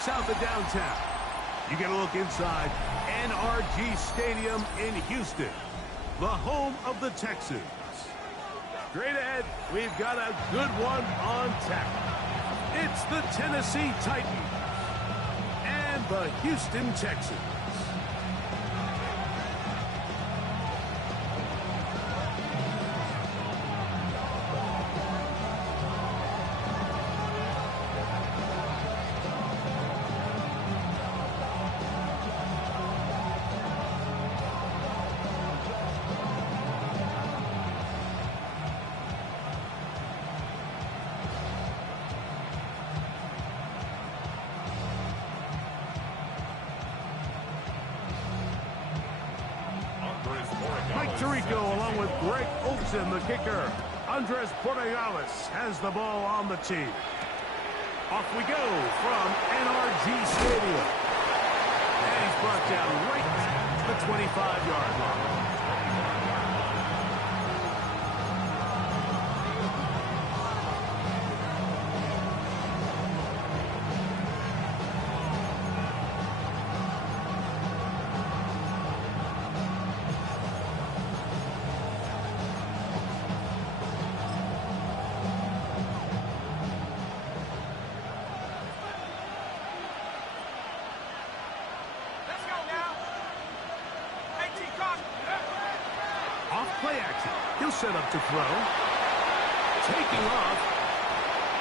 South of downtown. You get a look inside NRG Stadium in Houston, the home of the Texans. Straight ahead, we've got a good one on tap. It's the Tennessee Titans and the Houston Texans. Along with Greg Olsen, the kicker. Andres Portales has the ball on the tee. Off we go from NRG Stadium. And he's brought down right at the 25-yard line. Play action. He'll set up to throw. Taking off.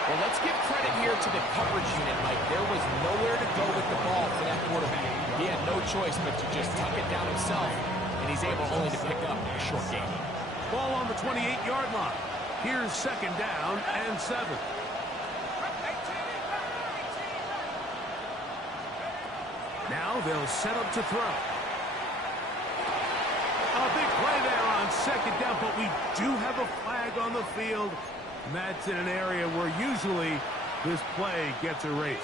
Well, let's give credit here to the coverage unit, Mike. There was nowhere to go with the ball for that quarterback. He had no choice but to just tuck it down himself, and he's able only to pick up a short gain. Ball on the 28-yard line. Here's second down and 7. Now they'll set up to throw. A big play there on second down, but we do have a flag on the field. And that's in an area where usually this play gets erased.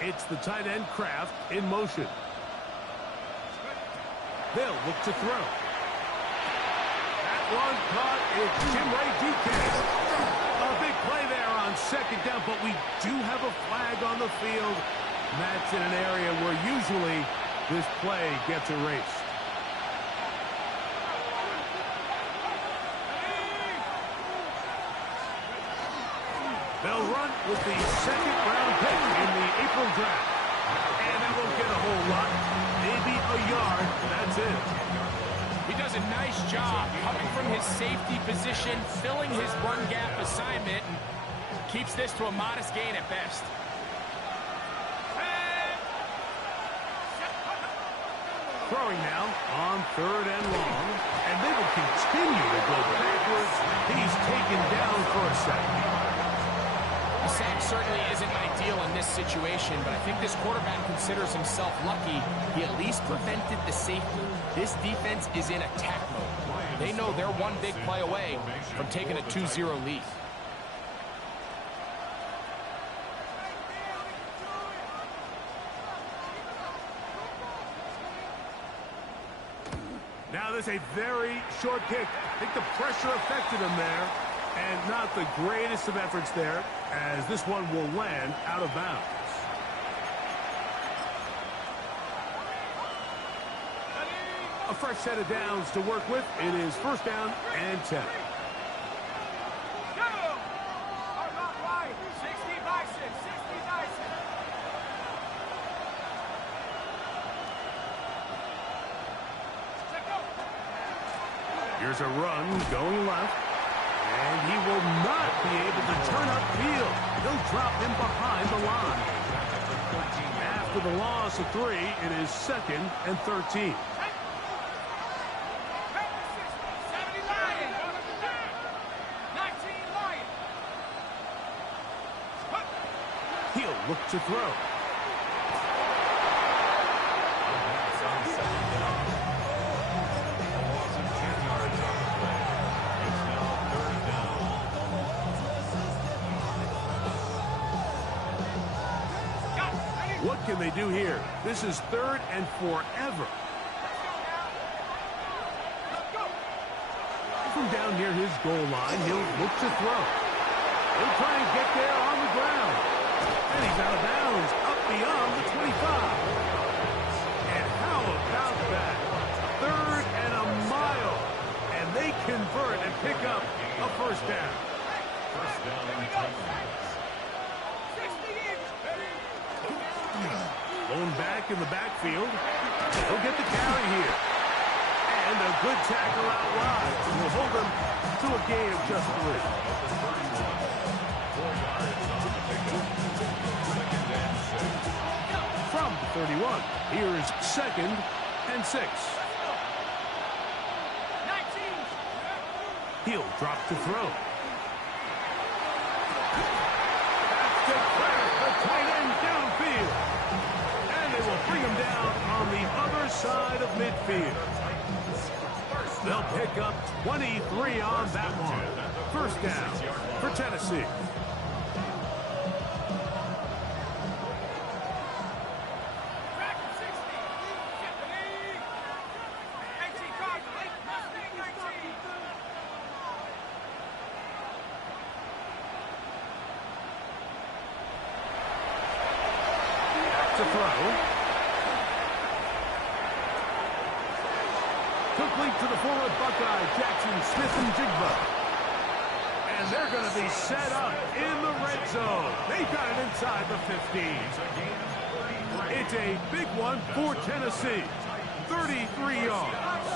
It's the tight end Kraft in motion. They'll look to throw. One caught is Jimray DK. A big play there on second down, but we do have a flag on the field. And that's in an area where usually this play gets erased. They'll run with the second-round pick in the April draft. And that won't get a whole lot. Maybe a yard. That's it. He does a nice job coming from his safety position, filling his run gap assignment, and keeps this to a modest gain at best. Throwing now on 3rd and long, and they will continue to go backwards. He's taken down for a second. The sack certainly isn't ideal in this situation, but I think this quarterback considers himself lucky. He at least prevented the safety. This defense is in attack mode. They know they're one big play away from taking a 2-0 lead. Now there's a very short kick. I think the pressure affected him there, and not the greatest of efforts there, as this one will land out of bounds. A fresh set of downs to work with. It is 1st down and 10. Here's a run going left. And he will not be able to turn upfield. He'll drop him behind the line. After the loss of 3, it is 2nd and 13. He'll look to throw. What can they do here? This is third and forever. From down near his goal line, he'll look to throw. He'll try and get there on the ground. And he's out of bounds, up beyond the 25. And how about that? Third and a mile. And they convert and pick up a first down. First down and 10. Lone back in the backfield. He'll get the carry here. And a good tackle out wide. Will hold them to a gain of just 3. From the 31, here's 2nd and 6. He'll drop to throw. That's declared the tight end downfield. And they will bring him down on the other side of midfield. They'll pick up 23 on that one. First down for Tennessee. To throw. Complete to the forward Buckeye, Jackson, Smith, and Jigba. And they're going to be set up in the red zone. They got it inside the 15. It's a big one for Tennessee. 33 yards.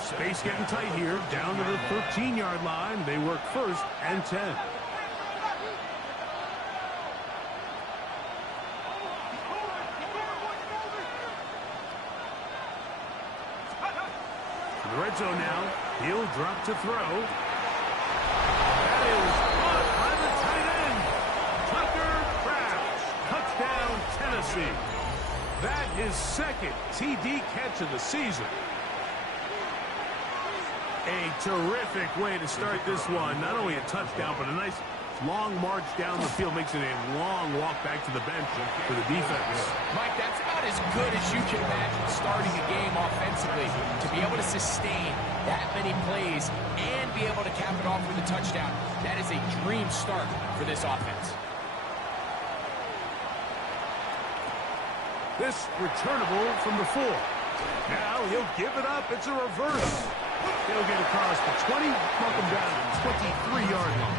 Space getting tight here. Down to the 13-yard line. They work 1st and 10. The red zone now. He'll drop to throw. That is caught by the tight end. Tucker Kraft. Touchdown, Tennessee. That is 2nd TD catch of the season. A terrific way to start this one. Not only a touchdown, but a nice long march down the field. Makes it a long walk back to the bench for the defense. Mike, that's about as good as you can imagine starting a game offensively. To be able to sustain that many plays and be able to cap it off with a touchdown, that is a dream start for this offense. This returnable from the 4. Now he'll give it up. It's a reverse. He'll get across the 20, mark him down at the 23-yard line.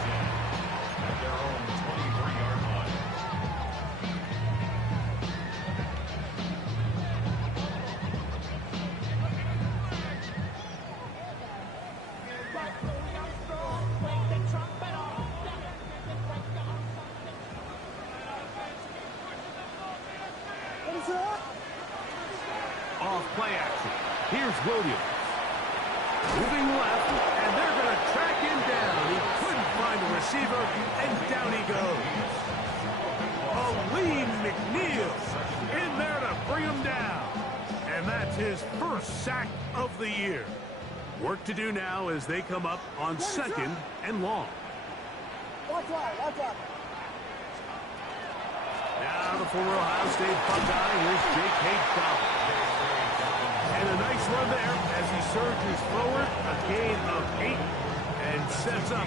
At their own 23-yard line. Off play action. Here's Williams. Moving left, and they're going to track him down. He couldn't find a receiver, and down he goes. Aleem McNeil in there to bring him down. And that's his first sack of the year. Work to do now as they come up on 2nd and long. Now the former Ohio State Buckeye, here's J.K. Dobbins. And a nice run there as he surges forward, a gain of 8, and sets up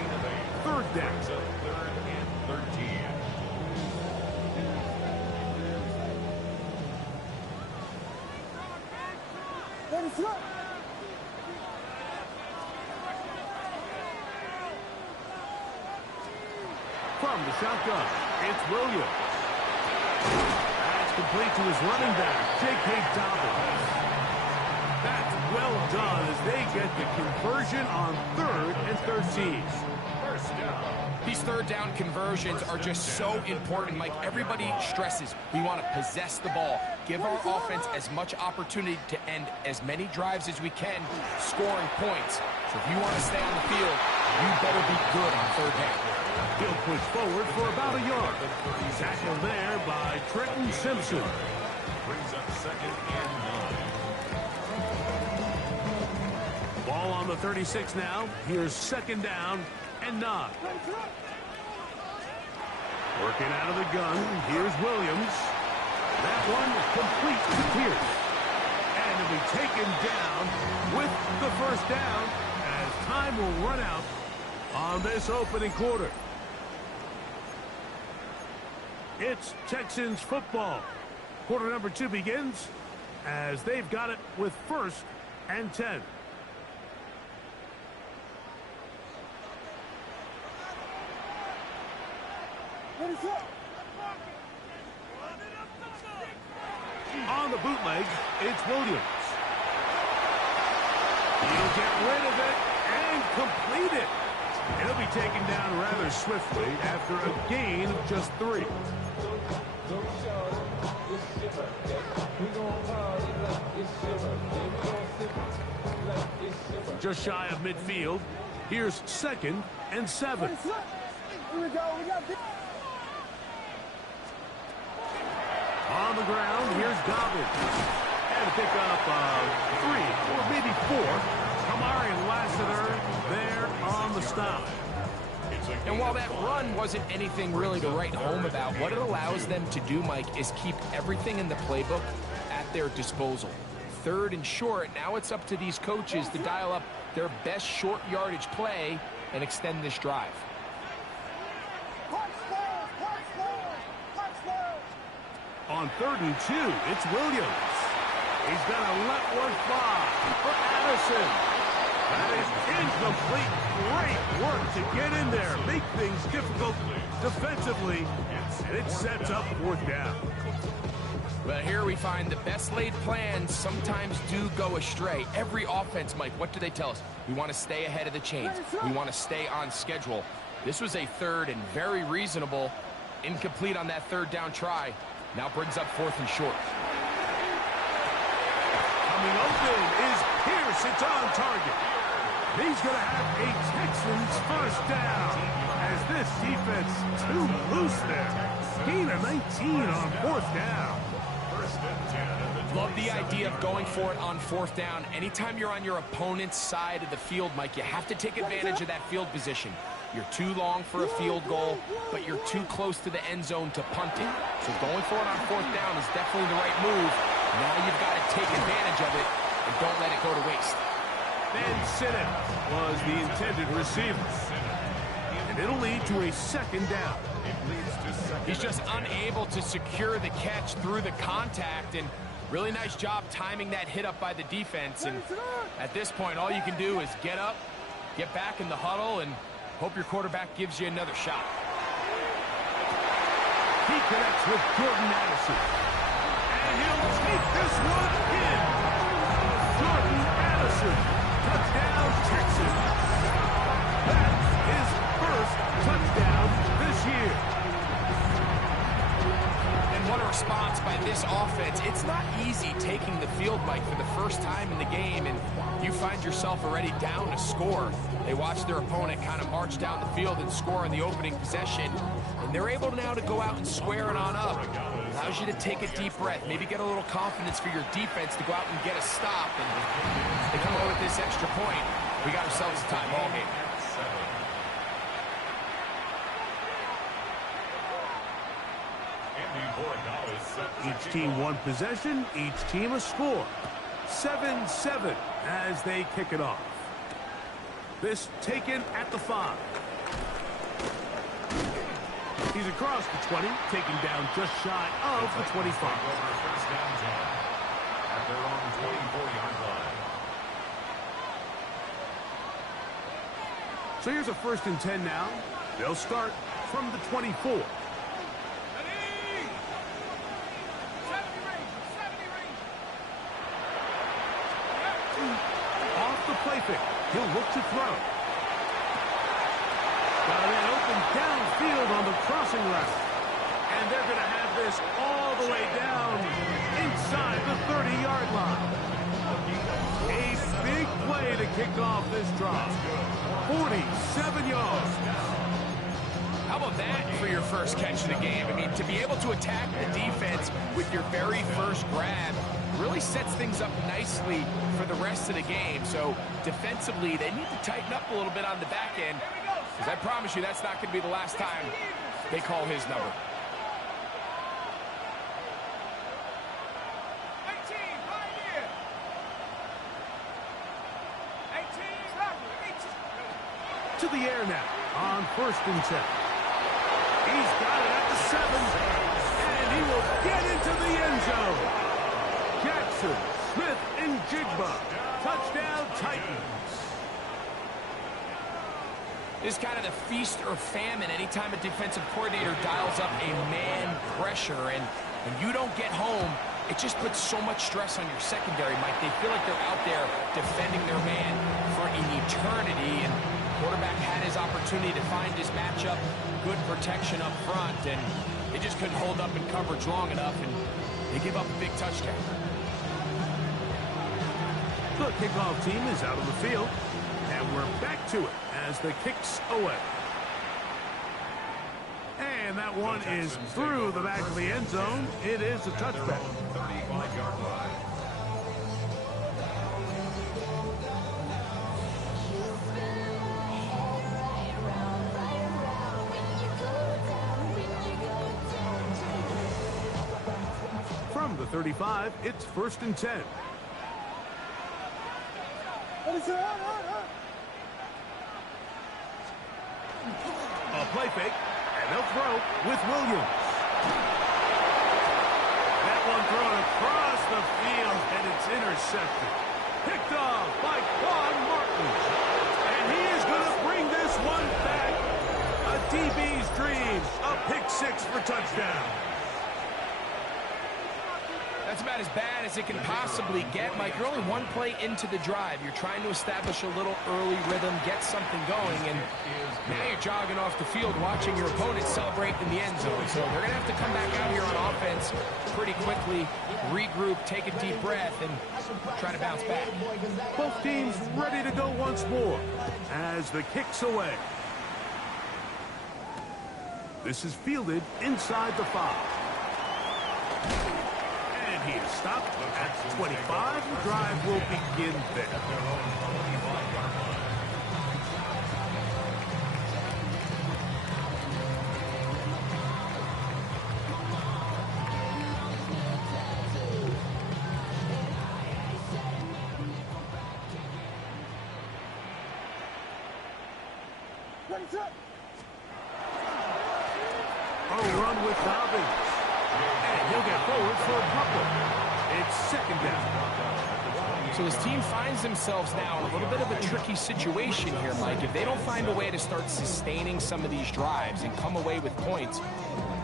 3rd down. 3rd and 13. From the shotgun, it's Williams. That's complete to his running back, J.K. Dobbins. That's well done as they get the conversion on 3rd and 13. First down. These 3rd down conversions are just so important, Mike. Everybody stresses we want to possess the ball, give our offense as much opportunity to end as many drives as we can, scoring points. So if you want to stay on the field, you better be good on 3rd down. He'll push forward for about a yard. Tackled there by Trenton Simpson. Brings up 2nd and 9. Ball on the 36 now. Here's 2nd down and 9. Working out of the gun. Here's Williams. That one complete to Pierce. And he'll be taken down with the first down as time will run out on this opening quarter. It's Texans football. Quarter number 2 begins as they've got it with 1st and 10. On the bootleg, it's Williams. He'll get rid of it and complete it. He'll be taken down rather swiftly after a gain of just 3. Just shy of midfield. Here's 2nd and 7. On the ground, here's Dobbins. And to pick up 3 or maybe 4. Kamari and Lassiter there on the stop. And while that run wasn't anything really to write home about, what it allows them to do, Mike, is keep everything in the playbook at their disposal. 3rd and short, now it's up to these coaches to dial up their best short yardage play and extend this drive. On 3rd and 2, it's Williams. He's going to let one fly for Addison. That is incomplete. Great work to get in there, make things difficult defensively, and it sets up 4th down. But here we find the best laid plans sometimes do go astray. Every offense, Mike, what do they tell us? We want to stay ahead of the chains. We want to stay on schedule. This was a 3rd and very reasonable. Incomplete on that 3rd down try. Now brings up 4th and short. Coming open is Pierce. It's on target. He's going to have a Texans 1st down as this defense too loose there. Gain of 19 on 4th down. Love the idea of going for it on 4th down. Anytime you're on your opponent's side of the field, Mike, you have to take advantage of that field position. You're too long for a field goal, but you're too close to the end zone to punt it. So going for it on 4th down is definitely the right move. Now you've got to take advantage of it and don't let it go to waste. Ben Sinnott was the intended receiver. And it'll lead to a 2nd down. He's just unable to secure the catch through the contact, and really nice job timing that hit up by the defense. And at this point, all you can do is get up, get back in the huddle, and hope your quarterback gives you another shot. He connects with Jordan Addison. And he'll take this one in. Jordan Addison. Touchdown, Texas. That's his 1st touchdown this year. And what a response by this offense. It's not easy taking the field, Mike, for the first time in the game, and you find yourself already down a score. They watch their opponent kind of march down the field and score in the opening possession, and they're able now to go out and square it on up. Allows you to take a deep breath, maybe get a little confidence for your defense to go out and get a stop, and they come away with this extra point. We got ourselves a tie ball game. Each team one possession, each team a score. 7-7 as they kick it off. This taken at the 5. He's across the 20, taken down just shy of the 25. At their own 24-yard line. So here's a 1st and 10 now. They'll start from the 24. Off the play fake. He'll look to throw. Got it open downfield on the crossing route. And they're going to have this all the way down inside the 30-yard line. A big play to kick off this drive. 47 yards. How about that for your first catch of the game? I mean, to be able to attack the defense with your very first grab really sets things up nicely for the rest of the game. So defensively, they need to tighten up a little bit on the back end, because I promise you that's not going to be the last time they call his number. to the air now on 1st and 10. He's got it at the 7, and he will get into the end zone. Jackson, Smith, and Jigba. Touchdown, Titans. This is kind of the feast or famine anytime a defensive coordinator dials up a man pressure, and when you don't get home, it just puts so much stress on your secondary, Mike. They feel like they're out there defending their man for an eternity, and quarterback had his opportunity to find his matchup, good protection up front, and they just couldn't hold up in coverage long enough, and they give up a big touchdown. The kickoff team is out of the field, and we're back to it as the kick's away. And that one is through the back of the end zone. It is a touchback. 35-yard line. From the 35, it's 1st and 10. A play fake, and they'll throw with Williams. That one thrown across the field, and it's intercepted. Picked off by Quan Martin. And he is going to bring this one back. A DB's dream. A pick 6 for touchdown. That's about as bad as it can possibly get, Mike. You're only one play into the drive. You're trying to establish a little early rhythm, get something going, and now you're jogging off the field watching your opponent celebrate in the end zone. So they're going to have to come back out here on offense pretty quickly, regroup, take a deep breath, and try to bounce back. Both teams ready to go once more as the kick's away. This is fielded inside the 5. He is stopped at 25. The drive will begin there. A run with Dobbins. And he'll get forward for a couple. It's 2nd down. So his team finds themselves now in a little bit of a tricky situation here, Mike. If they don't find a way to start sustaining some of these drives and come away with points,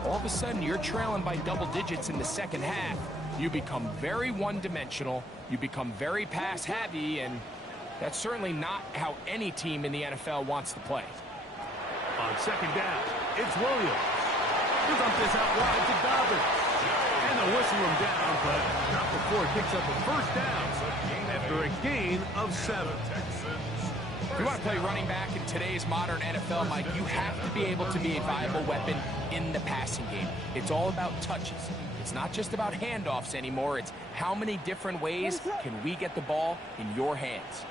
all of a sudden you're trailing by double digits in the second half. You become very one-dimensional. You become very pass-heavy, and that's certainly not how any team in the NFL wants to play. On 2nd down, it's Williams. He'll dump this out wide to Dobbins. And they'll whistle him down, but not before it picks up a 1st down after a gain of 7. If you want to play running back in today's modern NFL, Mike, you have to be able to be a viable weapon in the passing game. It's all about touches. It's not just about handoffs anymore. It's how many different ways can we get the ball in your hands.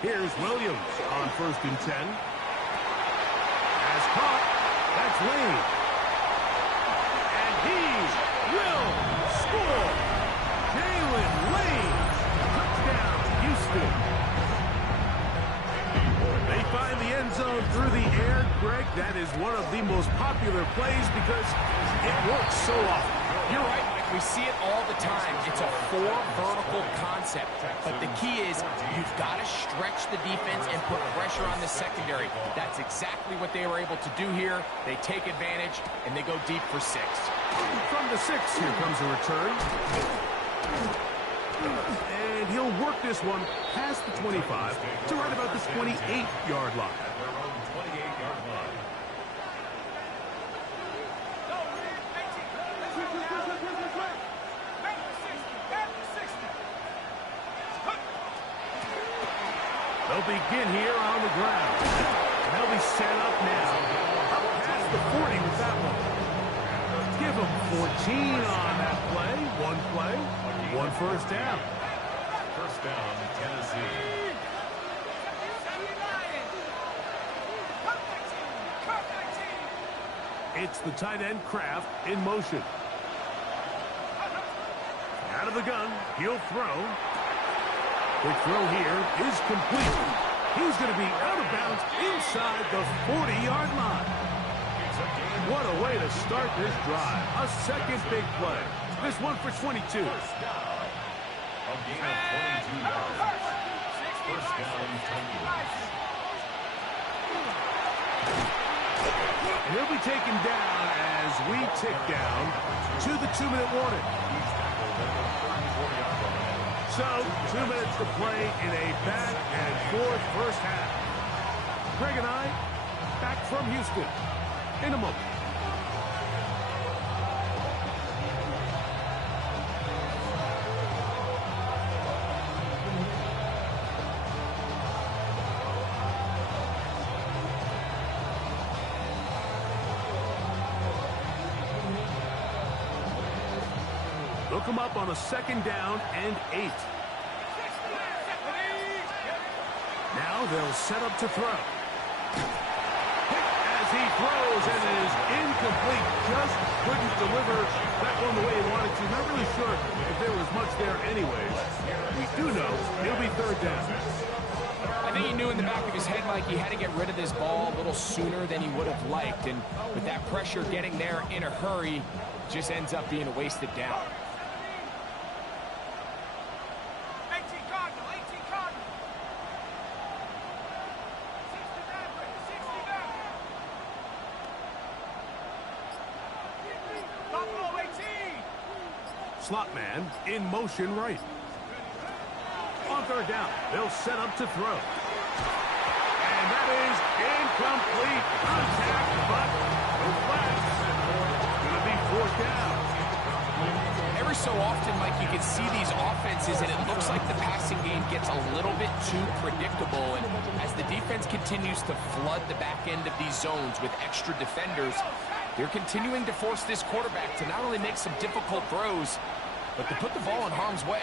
Here's Williams on 1st and 10. Has caught. That's Lane. And he will score. Jalen Lane. Touchdown, Houston. They find the end zone through the air. Greg, that is one of the most popular plays because it works so often. You're right, Mike. We see it all the time. It's a 4 vertical concept. But the key is you've got to stretch the defense and put pressure on the secondary. That's exactly what they were able to do here. They take advantage, and they go deep for 6. From the 6, here comes a return. And he'll work this one past the 25 to right about the 28-yard line. They'll begin here on the ground. And they'll be set up now. Up past the 40 with that one. Give them 14 on that play. One play, 1 first down. 1st down, Tennessee. It's the tight end Kraft in motion. Out of the gun, he'll throw. The throw here is complete. He's going to be out of bounds inside the 40-yard line. What a way to start this drive. A second big play. This one for 22. A gain of 22 yards. First down, Titans. And he'll be taken down as we tick down to the 2-minute warning. He's tackled at the 34-yard line. So, 2 minutes to play in a back-and-forth first half. Greg and I, back from Houston in a moment. They'll come up on a 2nd down and 8. Now they'll set up to throw. As he throws and is incomplete. Just couldn't deliver that one the way he wanted to. Not really sure if there was much there anyways. We do know he'll be 3rd down. I think he knew in the back of his head, Mike, he had to get rid of this ball a little sooner than he would have liked. And with that pressure getting there in a hurry, just ends up being a wasted down. Slot man in motion right. On 3rd down, they'll set up to throw. And that is incomplete. Contact, but no flags. It's going to be 4th down. Every so often, Mike, you can see these offenses, and it looks like the passing game gets a little bit too predictable. And as the defense continues to flood the back end of these zones with extra defenders, they're continuing to force this quarterback to not only make some difficult throws, but to put the ball in harm's way.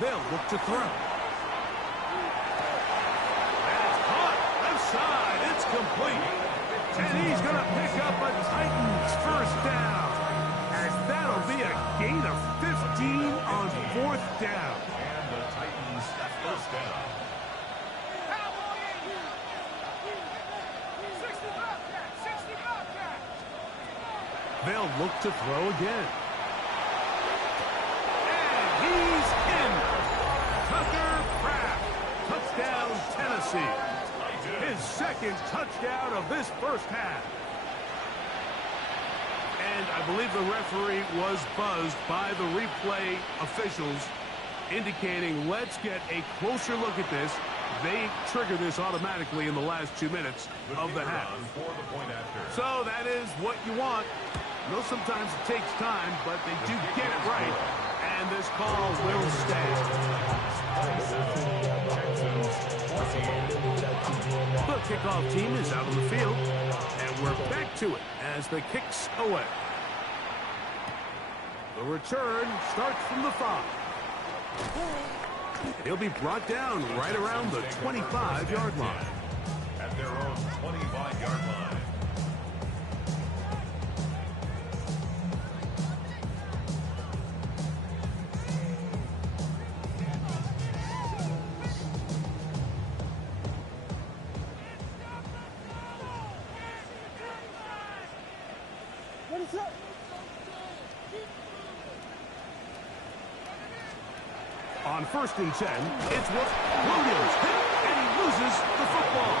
They'll look to throw. And it's caught. Left side. It's complete. And he's going to pick up a Titans 1st down. As that'll be a gain of 15 on 4th down. And the Titans 1st down. They'll look to throw again. And he's in. Tucker Kraft. Touchdown, Tennessee. His 2nd touchdown of this first half. And I believe the referee was buzzed by the replay officials, indicating let's get a closer look at this. They trigger this automatically in the last 2 minutes of the half. So that is what you want. I know sometimes it takes time, but they do get it right. And this call will stand. The kickoff team is out on the field. And we're back to it as the kick's away. The return starts from the 5. He'll be brought down right around the 25-yard line. At their own 25-yard line. On 1st and 10, it's Williams hit, and he loses the football.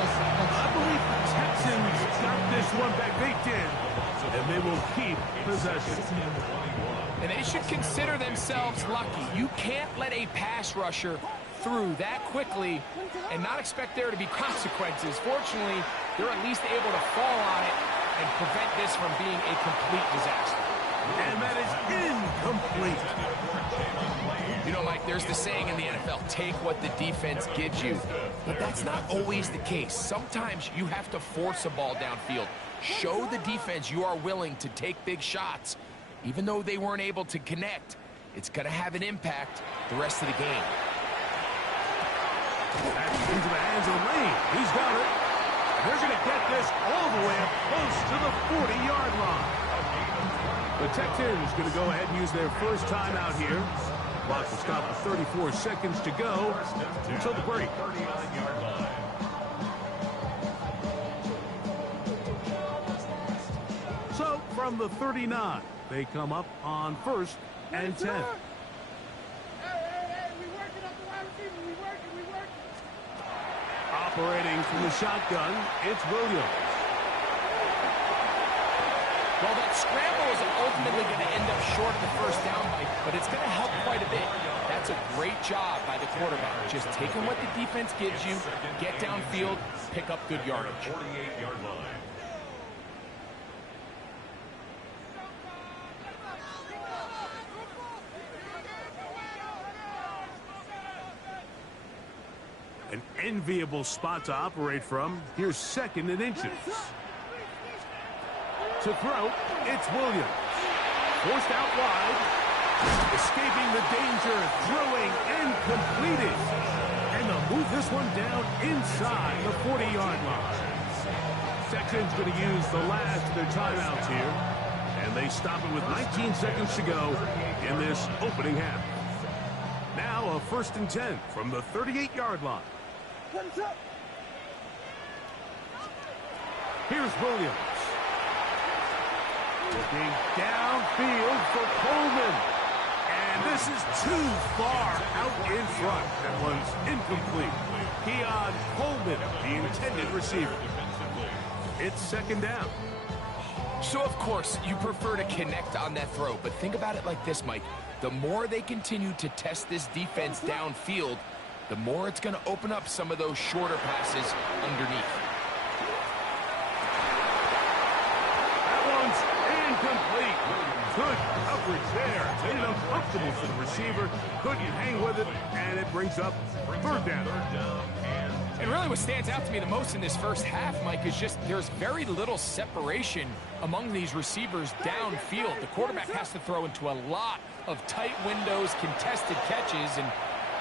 I believe the Texans got this one back. They did, and they will keep possession. And they should consider themselves lucky. You can't let a pass rusher through that quickly and not expect there to be consequences. Fortunately, they're at least able to fall on it and prevent this from being a complete disaster. And that is incomplete. You know, Mike, there's the saying in the NFL, take what the defense gives you. But that's not always the case. Sometimes you have to force a ball downfield. Show the defense you are willing to take big shots. Even though they weren't able to connect, it's going to have an impact the rest of the game. Back into the hands of Lane. He's got it. They're going to get this all the way up close to the 40-yard line. The Texans going to go ahead and use their first timeout here. Clock will stop with 34 seconds to go until the break. 39-yard line. So from the 39, they come up on 1st and 10. Hey, we working up the wide receiver. We working. Operating from the shotgun, it's Williams. Well, that scramble is ultimately going to end up short of the first down, Mike, but it's going to help quite a bit. That's a great job by the quarterback. Just taking what the defense gives you, get downfield, pick up good yardage. 48-yard line. An enviable spot to operate from. Here's 2nd and inches. To throw, it's Williams. Forced out wide. Escaping the danger. Throwing and completed. And they'll move this one down inside the 40-yard line. Texans going to use the last of their timeouts here. And they stop it with 19 seconds to go in this opening half. Now a 1st and 10 from the 38-yard line. Here's Williams. Looking downfield for Coleman. And this is too far out in front. That one's incomplete. Keon Coleman, the intended receiver. It's 2nd down. So, of course, you prefer to connect on that throw, but think about it like this, Mike. The more they continue to test this defense downfield, the more it's going to open up some of those shorter passes underneath. Incomplete. Good coverage there. Made it uncomfortable for the receiver. Couldn't hang with it, and it brings up 3rd down. And really what stands out to me the most in this first half, Mike, is just there's very little separation among these receivers downfield. The quarterback has to throw into a lot of tight windows, contested catches, and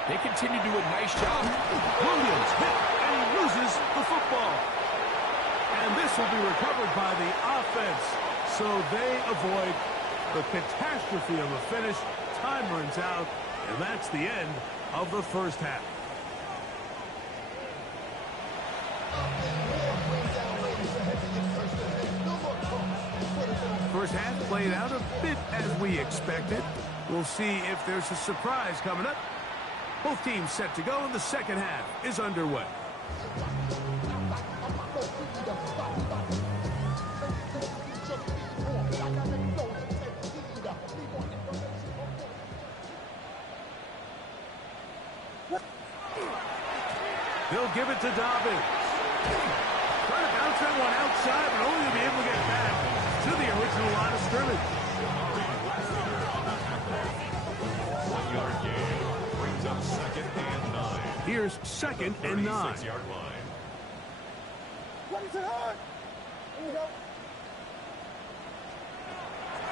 they continue to do a nice job. Williams hit, and he loses the football. And this will be recovered by the offense. So they avoid the catastrophe of a finish. Time runs out, and that's the end of the first half. First half played out a bit as we expected. We'll see if there's a surprise coming up. Both teams set to go, and the second half is underway. They'll give it to Dobbins. Trying to bounce that one outside, but only to be able to get back to the original line of scrimmage. 1-yard gain. Brings up 2nd and 9. Here's 2nd and 9. 36-yard line.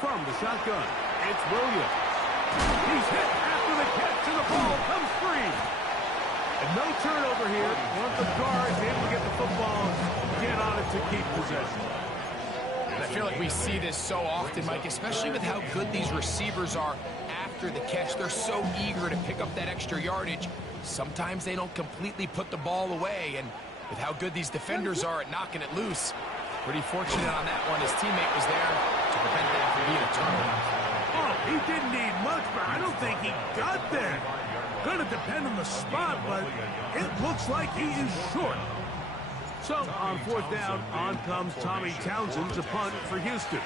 From the shotgun, it's Williams. He's hit after the catch, and the ball comes free. And no turnover here. Want the guards able to get the football, get on it to keep possession. And I feel like we see this so often, Mike, especially with how good these receivers are after the catch. They're so eager to pick up that extra yardage. Sometimes they don't completely put the ball away, and with how good these defenders are at knocking it loose, pretty fortunate on that one. His teammate was there to prevent that from being a turnover. Oh, he didn't need much, but I don't think he got there. Going to depend on the spot, but it looks like he is short. So, on 4th down, on comes Tommy Townsend to punt for Houston.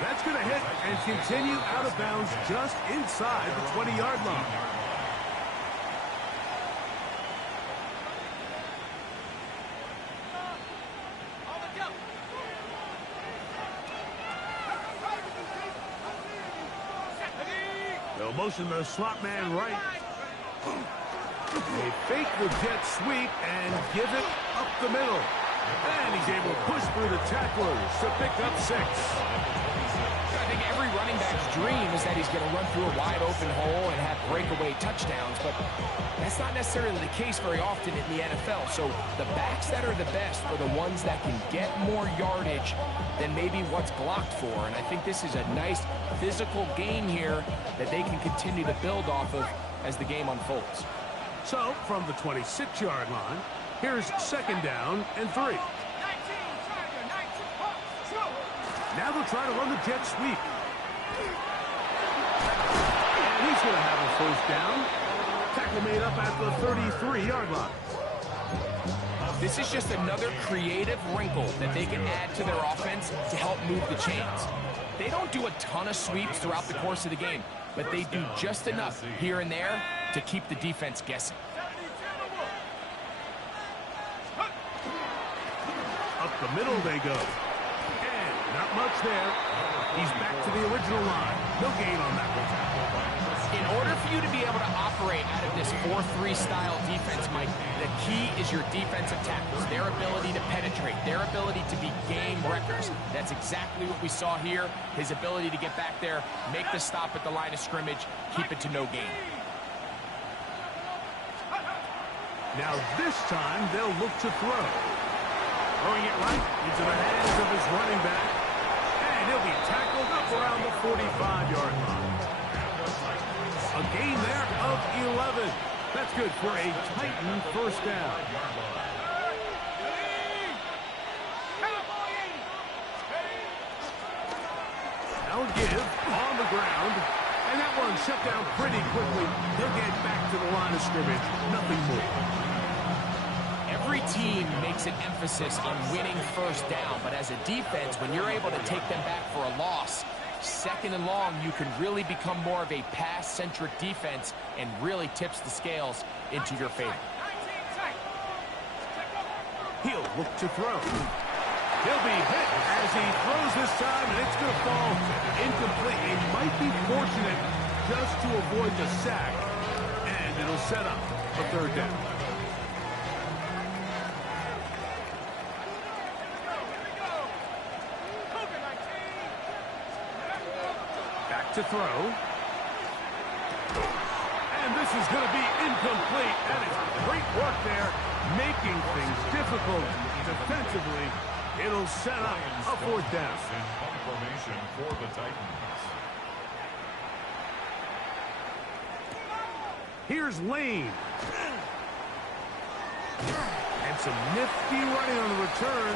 That's going to hit and continue out of bounds just inside the 20-yard line. They'll motion the slot man right. They fake the jet sweep and give it up the middle. And he He's able to push through the tacklers to pick up 6. I think every running back's dream is that he's going to run through a wide open hole and have breakaway touchdowns, but that's not necessarily the case very often in the NFL. So the backs that are the best are the ones that can get more yardage than maybe what's blocked for. And I think this is a nice physical game here that they can continue to build off of as the game unfolds. So from the 26-yard line, here's 2nd down and 3. Now they'll try to run the jet sweep. And he's going to have a 1st down. Tackle made up at the 33-yard line. This is just another creative wrinkle that they can add to their offense to help move the chains. They don't do a ton of sweeps throughout the course of the game, but they do just enough here and there to keep the defense guessing. Up the middle they go. And not much there. He's back to the original line. No gain on that one. In order for you to be able to operate out of this 4-3 style defense, Mike, the key is your defensive tackles, their ability to penetrate, their ability to be game wreckers. That's exactly what we saw here. His ability to get back there, make the stop at the line of scrimmage, keep it to no gain. Now this time they'll look to throw. Throwing it right into the hands of his running back. And he'll be tackled up around the 45-yard line. A gain there of 11. That's good for a Titan 1st down. Now a give on the ground. And that one shut down pretty quickly. He'll get back to the line of scrimmage. Nothing more. Every team makes an emphasis on winning 1st down, but as a defense, when you're able to take them back for a loss, 2nd and long, you can really become more of a pass-centric defense and really tips the scales into your favor. He'll look to throw. He'll be hit as he throws this time, and it's going to fall incomplete. He might be fortunate just to avoid the sack, and it'll set up a 3rd down. To throw. And this is going to be incomplete. And it's great work there, making things difficult defensively. It'll set up a 4th down. Formation for the Titans. Here's Lane. And some nifty running on the return.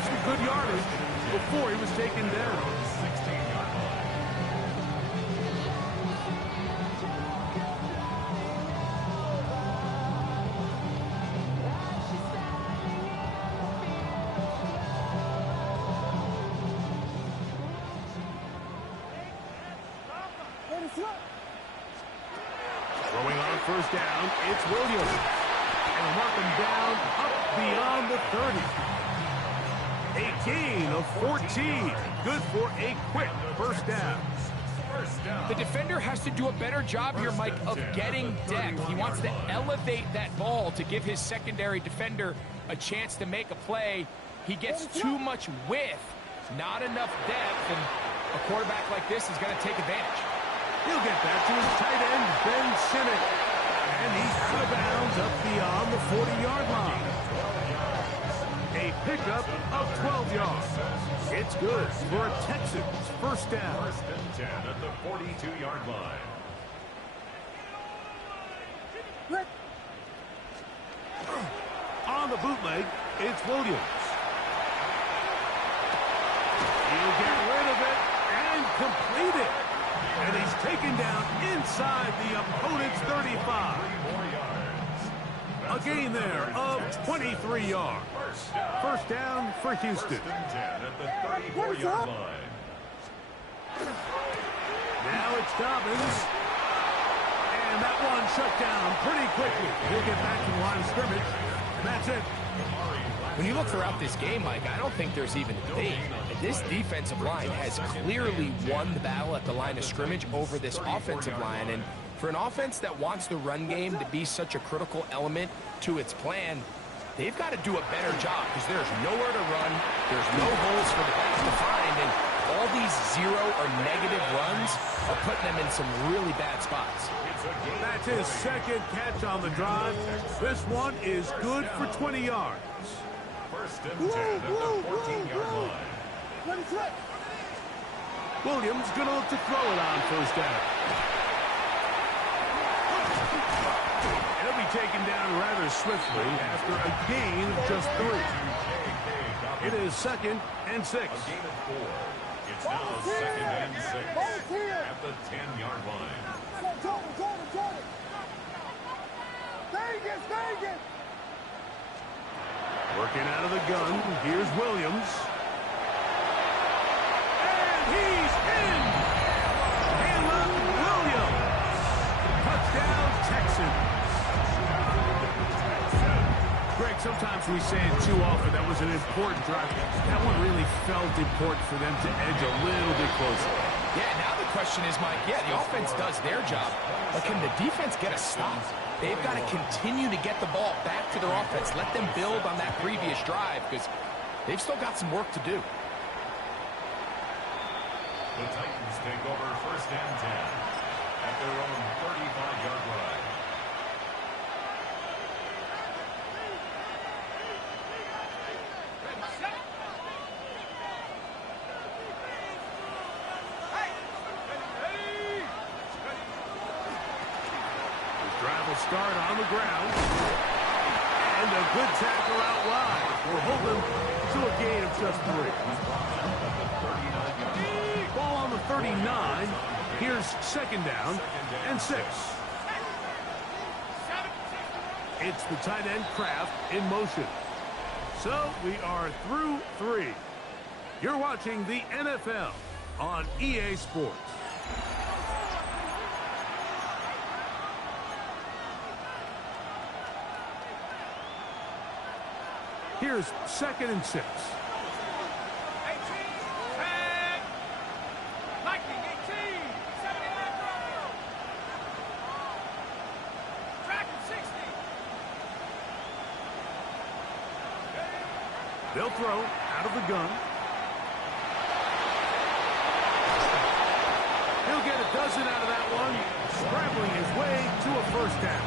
Some good yardage before he was taken down. 16-yard line. Throwing on 1st down, it's Williams. And mark him down up beyond the 30. A gain of 14. Good for a quick 1st down. The defender has to do a better job here, Mike, of getting depth. He wants to elevate that ball to give his secondary defender a chance to make a play. He gets too much width, not enough depth, and a quarterback like this is going to take advantage. He'll get back to his tight end, Ben Simmons. And he's out of bounds up beyond the 40-yard line. A pickup of 12 yards. It's good for a Texans 1st down. 1st and 10 at the 42-yard line. On the bootleg, it's Williams. He'll get rid of it and complete it. And he's taken down inside the opponent's 35. 3 more yards. A gain there of 23 yards. 1st down for Houston. 1st and 10 at the 34-yard line. Now it's Dobbins. And that one shut down pretty quickly. He'll get back to the line of scrimmage. And that's it. When you look throughout this game, Mike, I don't think there's even a debate. This defensive line has clearly won the battle at the line of scrimmage over this offensive line. And for an offense that wants the run game to be such a critical element to its plan, they've got to do a better job because there's nowhere to run, there's no holes for the back to find, and all these zero or negative runs are putting them in some really bad spots. That's his second catch on the drive. This one is good for 20 yards. First and 10 at the 14-yard line. Williams going to look to throw it on first down. He'll be taken down rather swiftly after a gain of just 3. It is 2nd and 6. A gain of 4. It's now 2nd and 6 at the 10-yard line. Vegas! Working out of the gun. Here's Williams. And he's in! Caleb Williams. Touchdown, Texans. Greg, sometimes we say it too often. That was an important drive. That one really felt important for them to edge a little bit closer. Yeah, now the question is, Mike, yeah, the offense does their job, but can the defense get a stop? They've got to continue to get the ball back to their offense. Let them build on that previous drive because they've still got some work to do. The Titans take over first and 10 at their own 35-yard line. Drive will start on the ground. And a good tackle out wide. We'll hold them to a gain of just 3. Ball on the 39. Here's 2nd down and 6. It's the tight end Kraft in motion. So we are through 3. You're watching the NFL on EA Sports. Here's 2nd and 6. They'll throw out of the gun. He'll get a dozen out of that one, scrambling his way to a first down.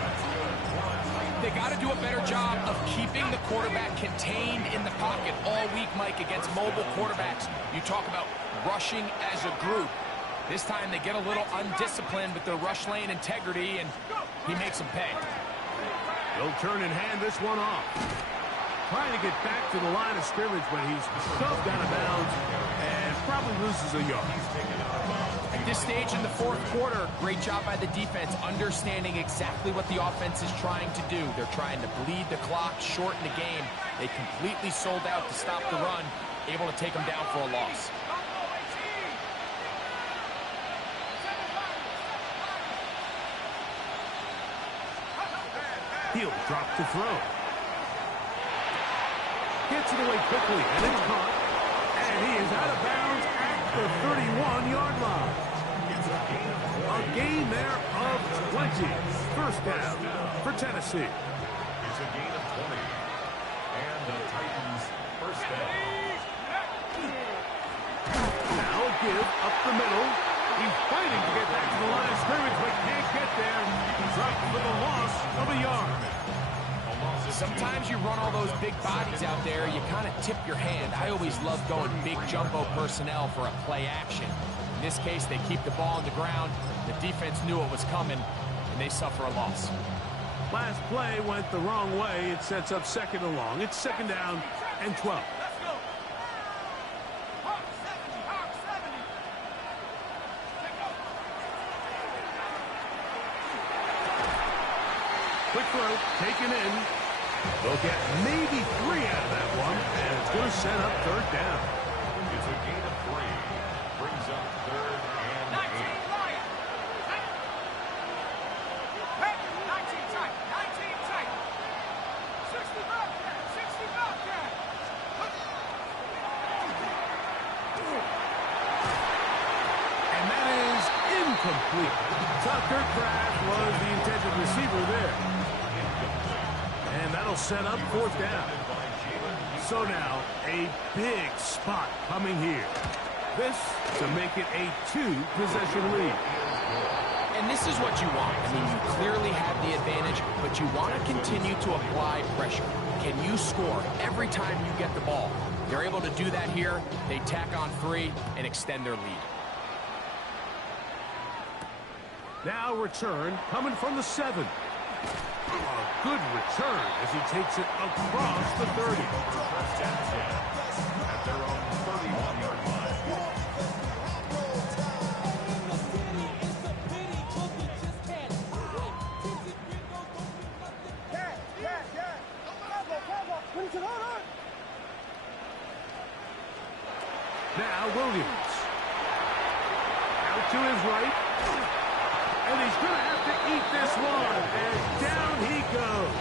They got to do a better job of keeping the quarterback contained in the pocket all week, Mike, against mobile quarterbacks. You talk about rushing as a group. This time they get a little undisciplined with their rush lane integrity, and he makes them pay. He'll turn and hand this one off. Trying to get back to the line of scrimmage, but he's shoved out of bounds and probably loses a yard. At this stage in the 4th quarter, great job by the defense, understanding exactly what the offense is trying to do. They're trying to bleed the clock, shorten the game. They completely sold out to stop the run, able to take them down for a loss. He'll drop to throw. Gets it away quickly, and it's caught. And he is out of bounds at the 31-yard line. A gain there of 20. First down for Tennessee. It's a gain of 20. And the Titans first down. Now a give up the middle. He's fighting to get back to the line of scrimmage, but can't get there. Dropped for the loss of a yard. Sometimes you run all those big bodies out there, you kind of tip your hand. I always love going big jumbo personnel for a play action. In this case, they keep the ball on the ground. The defense knew it was coming, and they suffer a loss. Last play went the wrong way. It sets up 2nd and long. It's 2nd down and 12. Quick throw, taken in. They'll get maybe 3 out of that one, and it's going to set up 3rd down. It's a gain of 3. Brings up 3rd and 8. 19 tight. 60 Bobcat. And that is incomplete. Tucker Kraft was the intended receiver there. And that'll That'll set up fourth down. So now, a big spot coming here. This to make it a 2-possession lead. And this is what you want. I mean, you clearly have the advantage, but you want to continue to apply pressure. Can you score every time you get the ball? They're able to do that here. They tack on 3 and extend their lead. Now return coming from the 7. A good return as he takes it across the 30. First and 10 at their own 31-yard line. Now Williams. Out to his right. And he's going to have to eat this one. And down he goes.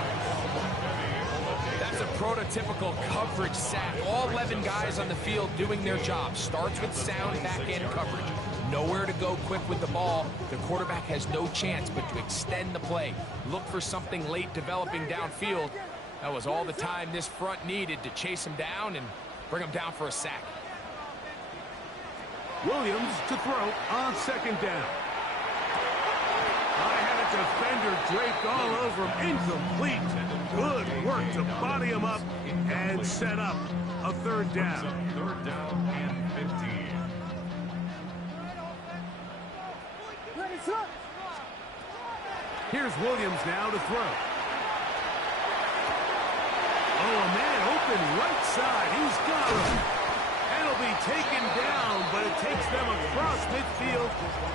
That's a prototypical coverage sack. All 11 guys on the field doing their job. Starts with sound back-end coverage. Nowhere to go quick with the ball. The quarterback has no chance but to extend the play. Look for something late developing downfield. That was all the time this front needed to chase him down and bring him down for a sack. Williams to throw on second down. I had a defender draped all over him. Incomplete. Good work to body him up and set up a third down. Third down and 15. Here's Williams now to throw. Oh, a man open right side. He's got him. And he'll be taken down, but it takes them across midfield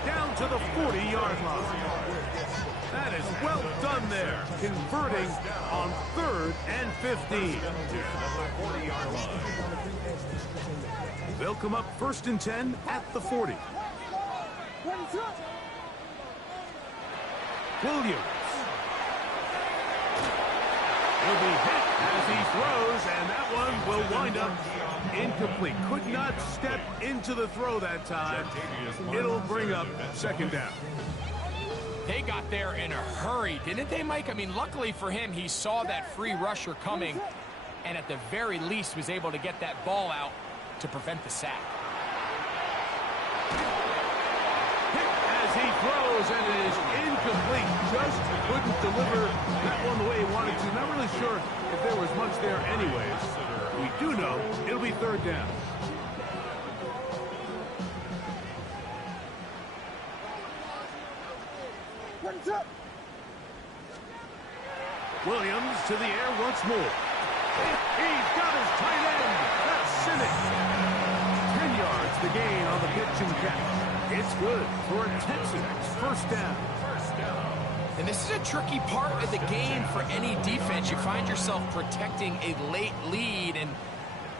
down to the 40-yard line. That is well done there, converting on 3rd and 15. They'll come up 1st and 10 at the 40. Williams. He'll be hit as he throws, and that one will wind up incomplete. Could not step into the throw that time. It'll bring up second down. They got there in a hurry, didn't they, Mike? I mean, luckily for him, he saw that free rusher coming, and at the very least was able to get that ball out to prevent the sack. Hit as he throws, and it is incomplete. Just couldn't deliver that one the way he wanted to. Not really sure if there was much there anyways. We do know it'll be third down. Williams to the air once more. He's got his tight end. That's Simmons. 10 yards the gain on the pitch and catch. It's good for a Texans first down. And this is a tricky part of the game for any defense. You find yourself protecting a late lead, and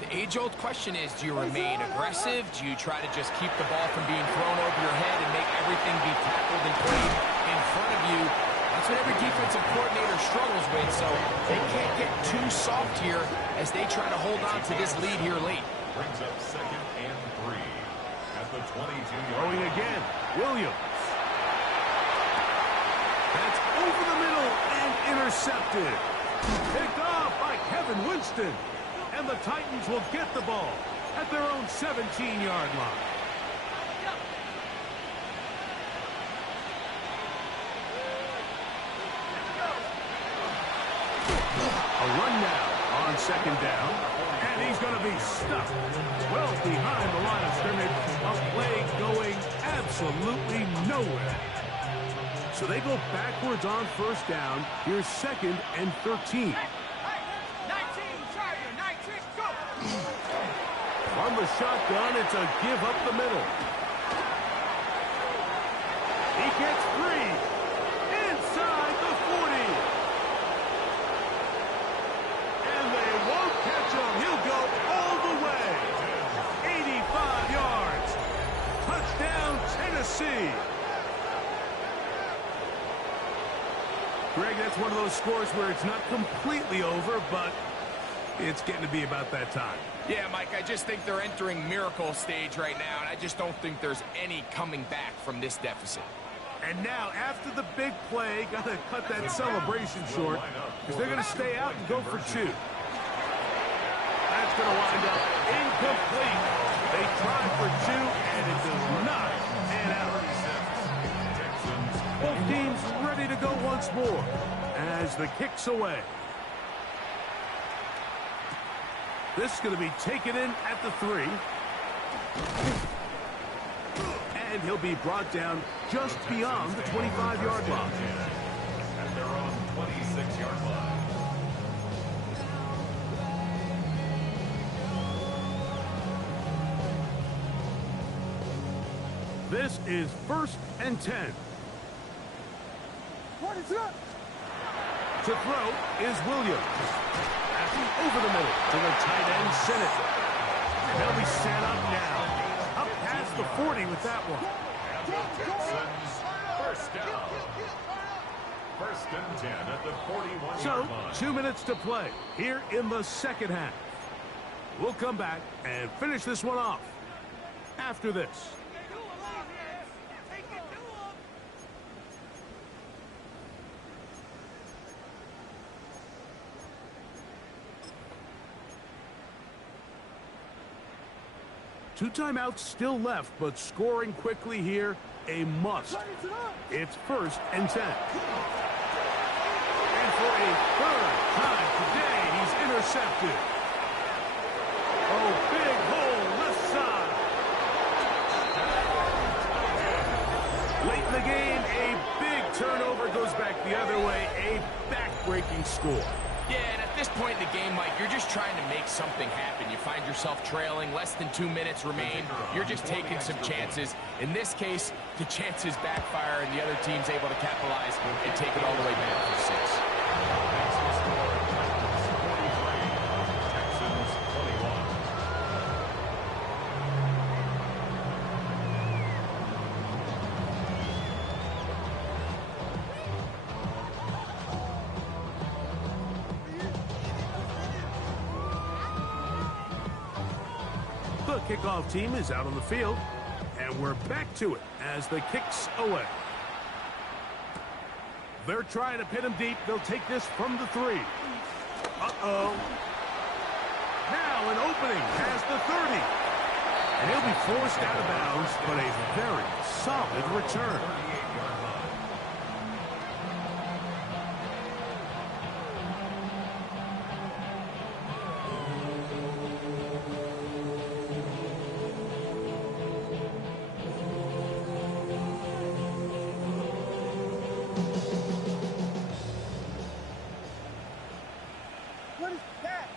the age-old question is, do you remain aggressive? Do you try to just keep the ball from being thrown over your head and make everything be tackled and played in front of you? That's what every defensive coordinator struggles with, so they can't get too soft here as they try to hold on to this lead here late. Brings up 2nd and 3 at the 22-yard Throwing again, Williams. That's over the middle and intercepted. Picked off by Kevin Winston. And the Titans will get the ball at their own 17-yard line. A run now on second down. And he's going to be stuck well behind the line of scrimmage. A play going absolutely nowhere. So they go backwards on first down. Here's 2nd and 13. From the shotgun, it's a give up the middle. He gets 3 inside the 40. And they won't catch him. He'll go all the way. 85 yards. Touchdown, Tennessee. Greg, that's one of those scores where it's not completely over, but it's getting to be about that time. Yeah, Mike, I just think they're entering miracle stage right now, and I just don't think there's any coming back from this deficit. And now, after the big play, got to cut that celebration short because they're going to stay out and go for two. That's going to wind up incomplete. They tried for two, and it does not pan out. Both teams ready to go once more as the kick's away. This is going to be taken in at the 3. And he'll be brought down just beyond the 25-yard line. At their own 26-yard line. This is 1st and 10. What is up? To throw is Williams. Passing over the middle to the tight end, Sinnott. And they'll be set up now. Up past the 40 with that one. And the Texans, first down. 1st and 10 at the 41-yard So, line. 2 minutes to play here in the second half. We'll come back and finish this one off after this. Two timeouts still left, but scoring quickly here, a must. It's 1st and 10. And for a 3rd time today, he's intercepted. Oh, big hole left side. Late in the game, a big turnover goes back the other way, a back-breaking score. Yeah, and at this point in the game, Mike, you're just trying to make something happen. You find yourself trailing, less than 2 minutes remain. You're just taking some chances. In this case, the chances backfire, and the other team's able to capitalize and take it all the way back for 6. Texans 43, Texans 21. The kickoff team is out on the field, and we're back to it as the kick's away. They're trying to pin him deep. They'll take this from the 3. Uh-oh. Now an opening past the 30. And he'll be forced out of bounds, but a very solid return. 38-yard line. What is that?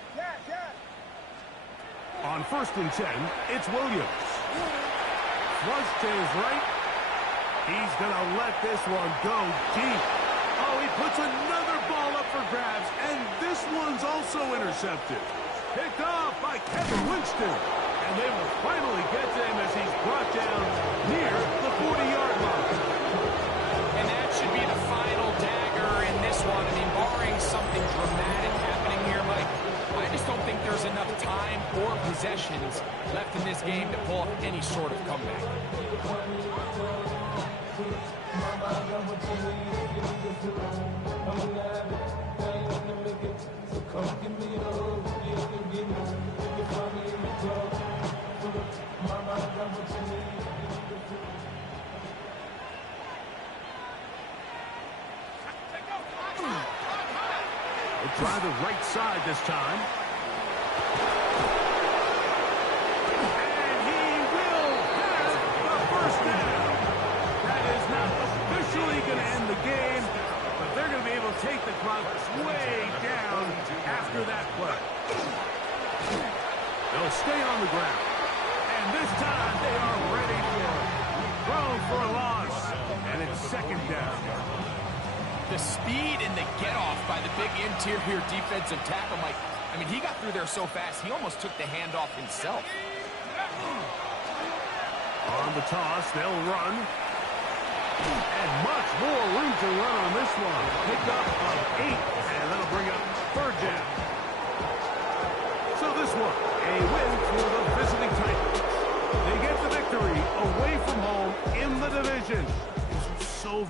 On 1st and 10, it's Williams. Flush to his right. He's going to let this one go deep. Oh, he puts another ball up for grabs, and this one's also intercepted. Picked off by Kevin Winston. And they will finally get to him as he's brought down near the 40-yard line. And that should be the final dagger in this one. I mean, barring something dramatic happening here, Mike, I just don't think there's enough time or possessions left in this game to pull off any sort of comeback. They'll try the right side this time. And he will have the first down. That is not officially going to end the game, but they're going to be able to take the clock way down after that play. They'll stay on the ground. And this time they are ready for it. Thrown for a loss. And it's 2nd down. The speed and the get-off by the big interior defensive tackle, Mike. I mean, he got through there so fast, he almost took the handoff himself. On the toss, they'll run. And much more room to run on this one. Picked up of 8, and that'll bring up 3rd down. So this one, a win for the visiting Titans. They get the victory away from home in the division. So so